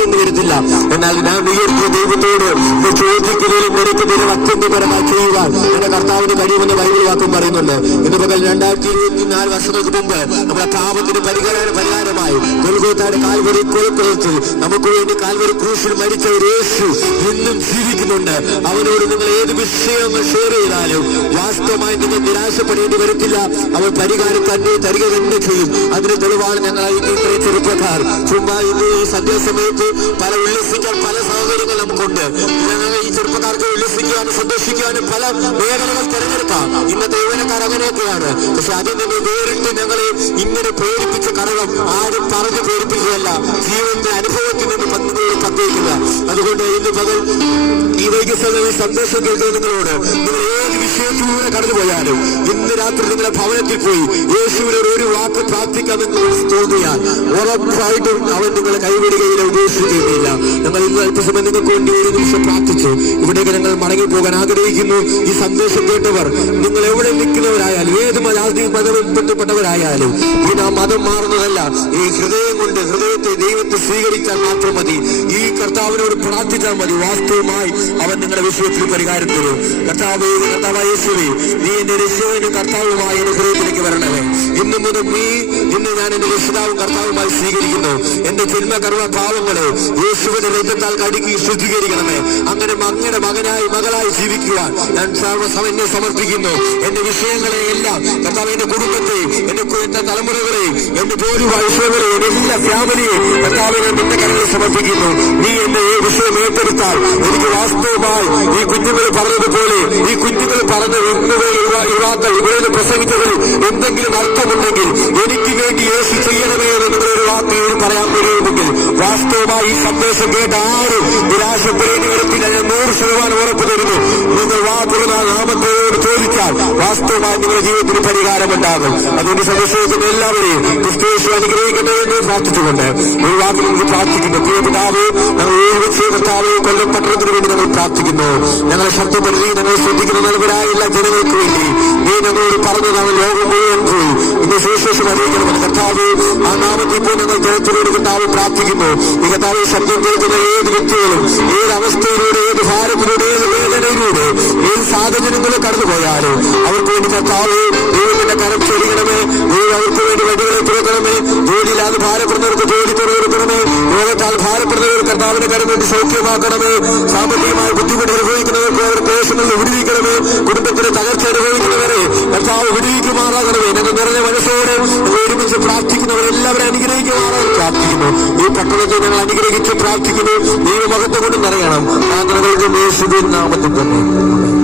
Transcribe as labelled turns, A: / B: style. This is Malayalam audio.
A: ചെയ്യേണ്ടി വരുന്നില്ല എന്നാൽ ഞാൻ ഉയർത്തിയ ദൈവത്തോട് ഇത് ചോദിക്കുന്നതിലും എടുക്കുന്നതിലും അത്യന്തപരമായി ചെയ്യുവാൻ എന്റെ കർത്താവിന് കഴിയുമെന്ന് ബൈബിൾ വാക്കും പറയുന്നുണ്ട്. ഇന്ന് പകൽ രണ്ടായിരത്തി ഇരുപത്തി നാല് വർഷങ്ങൾക്ക് മുമ്പ് നമ്മുടെ പാപത്തിന് പരിഹാര പരിഹാരമായി കൊൽഗോത്താട് കാൽവരി കൊലക്കൊലത്തിൽ നമുക്ക് വേണ്ടി കാൽവരി ക്രൂശിൽ മരിച്ച ഒരു യേശു ഇന്നും ജീവിക്കുന്നുണ്ട്. അവനോട് നിങ്ങൾ ഏത് വിഷയം ഷെയർ ചെയ്താലും വാസ്തവമായി നിങ്ങൾ നിരാശപ്പെടേണ്ടി വരത്തില്ല. അവൻ പരിഹാരം തന്നെ തരിക തന്നെ ചെയ്യും. അതിന് തെളിവാണ് ഞങ്ങൾ ചെറുപ്പക്കാർ. ചുമ്മാ ഇന്ന് ഈ സന്ധ്യാസമയത്ത് പല ഉല്ലസിക്കാൻ പല സാഹചര്യങ്ങൾ നമുക്കുണ്ട്. ഈ ചെറുപ്പക്കാർക്ക് ഉല്ലസിക്കാനും സന്തോഷിക്കാനും പല മേഖലകൾ തിരഞ്ഞെടുക്കാം. ഇന്നത്തെ യുവനക്കാർ അങ്ങനെയൊക്കെയാണ്. പക്ഷെ അതിൽ നിന്ന് വേറിട്ട് ഞങ്ങളെ ഇങ്ങനെ പ്രേരിപ്പിച്ച ഘടകം ആരും പറഞ്ഞു പ്രേരിപ്പിക്കുകയല്ല ജീവന്റെ അനുഭവത്തിൽ നിന്ന് പങ്കുകൾ പങ്കുവയ്ക്കുക അതുകൊണ്ട് ഇന്ന് പകൽ ഈ വൈകിയ സന്ദേശം കേൾക്കുന്ന നിങ്ങളോട്. നിങ്ങൾ ഏത് വിഷയത്തിലൂടെ കടന്നുപോയാലും ഇന്ന് രാത്രി നിങ്ങളുടെ ഭവനത്തിൽ പോയി യേശുവിനോട് ഒരു വാക്ക് പ്രാർത്ഥിക്കാൻ നിങ്ങൾക്ക് തോന്നിയാൽ ഉറപ്പായിട്ടും അവൻ നിങ്ങളെ കൈവിടുകയില്ല ഉപേക്ഷിക്കുകയില്ല. ഞങ്ങൾ ഇന്ന് അല്പസമയം നിങ്ങൾക്ക് വേണ്ടി ഒരു നിമിഷം പ്രാർത്ഥിച്ചു. ഇവിടേക്ക് ഞങ്ങൾ മടങ്ങി പോകാൻ ആഗ്രഹിക്കുന്നു. ഈ സന്ദേശം കേട്ടവർ നിങ്ങൾ എവിടെ നിൽക്കുന്നവരായാലും ഏത് മലാതി മതത്തിൽപ്പെട്ടവരായാലും ഈ ആ മതം മാറുന്നതല്ല. ഈ ഹൃദയം കൊണ്ട് ഹൃദയത്തെ ദൈവത്തെ സ്വീകരിച്ചാൽ മാത്രം മതി. ഈ കർത്താവിനോട് പ്രാർത്ഥിച്ചാൽ മതി. വാസ്തവമായി അവൻ നിങ്ങളുടെ വിഷയത്തിൽ പരിഹാരം തരും. കർത്താവ് കർത്താവായ യേശുവേ നീ എന്റെ രക്ഷകനും കർത്താവുമായി എന്റെ ഹൃദയത്തിലേക്ക് വരണമേ. ഇന്ന് മുതൽ നീ ഇന്ന് ഞാൻ എന്റെ രക്ഷിതാവും കർത്താവുമായി സ്വീകരിക്കുന്നു. എന്റെ ജന്മകർമ്മ പാവങ്ങളെ യേശുവിന്റെ രക്തത്താൽ കടുക്കി ശുദ്ധീകരിക്കണമേ. അങ്ങനെ അങ്ങയുടെ മകനായി മകളായി ജീവിക്കുവാൻ ഞാൻ സർവസമയം സമർപ്പിക്കുന്നു. എന്റെ വിഷയങ്ങളെ എല്ലാം കർത്താവ് എന്റെ കുടുംബത്തെ എന്റെ എന്റെ തലമുറകളെ എന്റെ ജോലി എന്റെ എല്ലാ ഫാമിലിയെ കർത്താവിനെ നിന്റെ കരങ്ങളിൽ സമർപ്പിക്കുന്നു. നീ എന്റെ ഈ വിഷയം ഏറ്റെടുത്താൽ എനിക്ക് വാസ്തവമായി ഈ കുഞ്ഞുങ്ങൾ പറഞ്ഞതുപോലെ ഈ കുഞ്ഞുങ്ങൾ പറഞ്ഞ യുവാക്കൾ ഇവിടെ പ്രസംഗിച്ചതിൽ എന്തെങ്കിലും അർത്ഥമുണ്ടെങ്കിൽ എനിക്ക് വേണ്ടി യേശു ചെയ്യണമേ എന്ന് ഒരു വാർത്തയോട് പറയാൻ കഴിയുമെങ്കിൽ വാസ്തവമായി ഈ സന്ദേശം കേട്ട ആരും നിരാശപ്പെടേണ്ടി വരത്തില്ല. ഞാൻ നൂറ് ശതമാനം ഉറപ്പ് തരുന്നു. നിങ്ങൾ വാക്കുള്ള നാമത്തോട് ചോദിച്ചാൽ വാസ്തവമായി നിങ്ങളുടെ ജീവിതത്തിന് പരിഹാരമുണ്ടാകും. അതുകൊണ്ട് സന്ദേശത്തിന് എല്ലാവരെയും ക്രിസ്തുയേശു അനുഗ്രഹിക്കട്ടെ എന്ന് പ്രാർത്ഥിച്ചുകൊണ്ട് ഒരു വാക്കിൽ നമുക്ക് പ്രാർത്ഥിക്കുന്നു. പ്രിയപിതാവ് ഞങ്ങൾ ഒരുമിച്ച് കർത്താവ് കൊല്ലപ്പെട്ടതിന് വേണ്ടി ഞങ്ങൾ പ്രാർത്ഥിക്കുന്നു. ഞങ്ങളെ ശബ്ദപ്പെടുത്തി ഞങ്ങൾ ശ്രദ്ധിക്കുന്ന നൽകരായ എല്ലാ ജനങ്ങൾക്ക് വേണ്ടി നീ ഞങ്ങളോട് പറഞ്ഞതാണ് ലോകം മുഴുവൻ പോയി. ഇന്ന് സുവിശേഷം അറിയിക്കണമെന്ന് കർത്താവ് ആ നാമത്തിൽ ഇപ്പോൾ ഞങ്ങൾ ജനത്തിനോട് കർത്താവ് പ്രാർത്ഥിക്കുന്നു. ഈ കർത്താവ് ശബ്ദം കേൾക്കുന്ന ഏത് വ്യക്തികളും ഏത് അവസ്ഥയിലൂടെ ഏത് ഭാരത്തിലൂടെ വേദനയിലൂടെ ഏത് സാഹചര്യങ്ങളിൽ കടന്നുപോയാലും അവർക്ക് വേണ്ടി കർത്താവ് ദൈവത്തിന്റെ കരം ചൊരിയണമേ ദൈവം അവർക്ക് വേണ്ടി വഴികളെ തുറക്കണമേ ജോലിയില്ലാതെ ഭാരപ്പെടുന്നവർക്ക് ജോലി തുറന്നിരിക്കണമേ രോഗത്താൽ ഭാരപ്പെടുന്നവർ കർത്താവിന്റെ കരം വേണ്ടി സൗഖ്യമാക്കണമേ സാമ്പത്തികമായ ബുദ്ധിമുട്ട് അനുഭവിക്കുന്നവർക്ക് അവർ പേഷങ്ങളിൽ വിടുവിക്കണമേ കുടുംബത്തിന്റെ തകർച്ച അനുഭവിക്കുന്നവരെ കർത്താവ് വിടുവിക്കുമാറാകണമേ. ഞങ്ങൾ നിറഞ്ഞ മനസ്സോടെ ഒരുമിച്ച് ഒരുമിച്ച് പ്രാർത്ഥിക്കുന്നവരെല്ലാവരും അനുഗ്രഹിക്കുമാറാൻ പ്രാർത്ഥിക്കുന്നു. ഈ പട്ടണത്തെ ഞങ്ങൾ അനുഗ്രഹിച്ച് പ്രാർത്ഥിക്കുന്നു. ദൈവമഹത്വം കൊണ്ട് നിറയണം. നിലകൾക്ക് യേശുവിൻ നാമത്തിൽ തന്നെ.